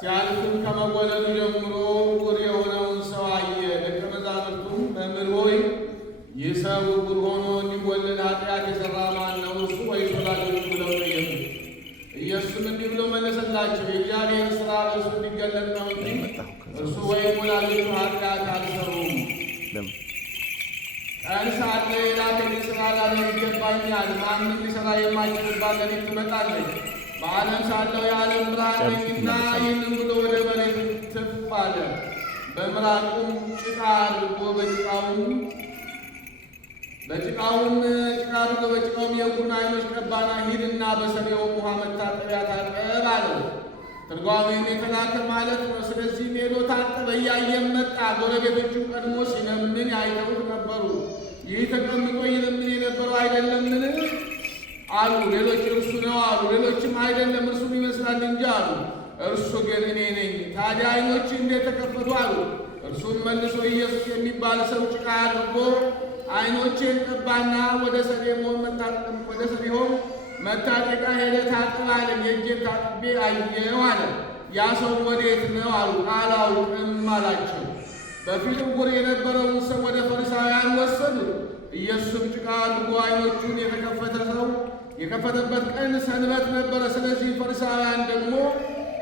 ሲያልፍም ከመወለዱ ጀምሮ ዕውር የሆነውን ሰው አየ። ደቀ መዛሙርቱም መምህር ሆይ ይህ ሰው ዕውር ሆኖ እንዲወለድ ኃጢአት የሠራ ማን ነው? እርሱ ወይስ ወላጆቹ? ብለው ጠየቁ። ኢየሱስም እንዲህ ብሎ መለሰላቸው፣ የእግዚአብሔር ሥራ በእርሱ እንዲገለጥ ነው እንጂ እርሱ ወይም ወላጆቹ ኃጢአት አልሠሩም። ቀን ሳለ የላከኝ ሥራ ላደርግ ይገባኛል። ማንም ሊሠራ የማይችልባት ሌሊት ትመጣለች። በዓለም ሳለሁ የዓለም ብርሃን ነኝና። ይህንም ብሎ ወደ መሬት ትፍ አለ። በምራቁም ጭቃ አድርጎ በጭቃውም የዕውሩን ዓይኖች ቀባና ሂድና በሰሌውም ውሃ መታጠቢያ ታጠብ አለው። ትርጓሜም የተላከ ማለት ነው። ስለዚህም ሄዶ ታጠበ። እያየም መጣ። ጎረቤቶቹ ቀድሞ ሲለምን አይተውት ነበሩ። ይህ ተቀምጦ ይለምን የነበረው አይደለምን አሉ። ሌሎች እርሱ ነው አሉ። ሌሎችም አይደለም እርሱን ይመስላል እንጂ አሉ። እርሱ ግን እኔ ነኝ። ታዲያ ዓይኖች እንዴት ተከፈቱ አሉ። እርሱም መልሶ ኢየሱስ የሚባል ሰው ጭቃ አድርጎ ዓይኖቼን ቀባና ወደ ሰሊሆም መታጠቂያ ሄደህ ታጠብ አለኝ። የእጄን ታጥቤ አየሁ አለ። ያ ሰው ወዴት ነው አሉት። አላውቅም አላቸው። በፊት ዕውር የነበረውን ሰው ወደ ፈሪሳውያን ወሰዱት። ኢየሱስም ጭቃ አድርጎ ዓይኖቹን የከፈተበት ቀን ሰንበት ነበረ። ስለዚህ ፈሪሳውያን ደግሞ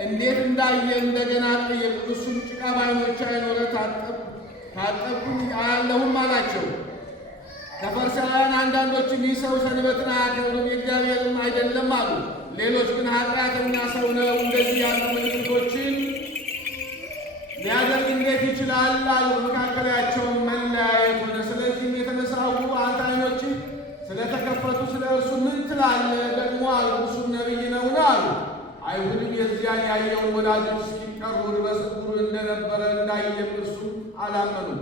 እንዴት እንዳየ እንደገና ጠየቁት። እሱም ጭቃ በዓይኖቼ አይኖረ ታጠብኩኝ አያለሁም አላቸው። ከፈሪሳውያን አንዳንዶችም ይህ ሰው ሰንበትን አያከብርም የእግዚአብሔርም አይደለም አሉ። ሌሎች ግን ኃጢአተኛ ሰው ነው፣ እንደዚህ ያሉ ምልክቶችን ሊያደርግ እንዴት ይችላል አሉ። መካከላቸውም መለያየት ሆነ። ስለዚህም የተነሳ አንተ ዓይኖችህ ስለተከፈቱ ስለ እርሱ ምን ትላለህ? ደግሞ አሉ እርሱም ነቢይ ነውን አሉ። አይሁድም የዚያን ያየውን ወላጆች እስኪቀሩ ድረስ ዕውር እንደነበረ እንዳየም እርሱ አላመኑም።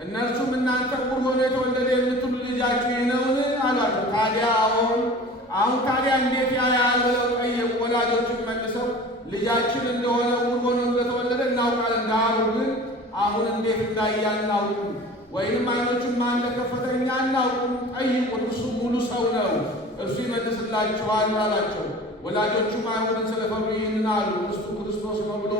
እነርሱም እናንተ ዕውር ሆኖ የተወለደ የምትሉ ልጃችሁ ይህ ነውን አሏቸው። ታዲያ አሁን ታዲያ እንዴት ያያል ብለው ጠየቁ። ወላጆችን መልሰው ልጃችን እንደሆነ ዕውር ሆኖ እንደተወለደ እናውቃለን። ዳሩ ግን አሁን እንዴት እንዳየ አናውቅም፣ ወይንም ዓይኖቹን ማን እንደከፈተ እኛ አናውቅም። ጠይቁት፣ እርሱ ሙሉ ሰው ነው፣ እርሱ ይመልስላችኋል አላቸው። ወላጆቹም አይሁድን ስለፈሩ ይህንን አሉ። እርሱ ክርስቶስ ነው ብሎ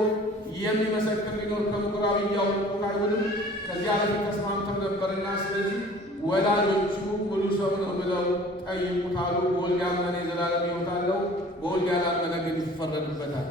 የሚመሰክር ሊኖር ከምኵራብ እያወጡ ከአይሁድም ከዚያ በፊት ተስማምተው ነበርና፣ ስለዚህ ወላጆቹ ሙሉ ሰው ነው ብለው ጠይቁት አሉ። በወልድ ያመነ የዘላለም ሕይወት አለው፣ በወልድ ያላመነ ግን ይፈረድበታል።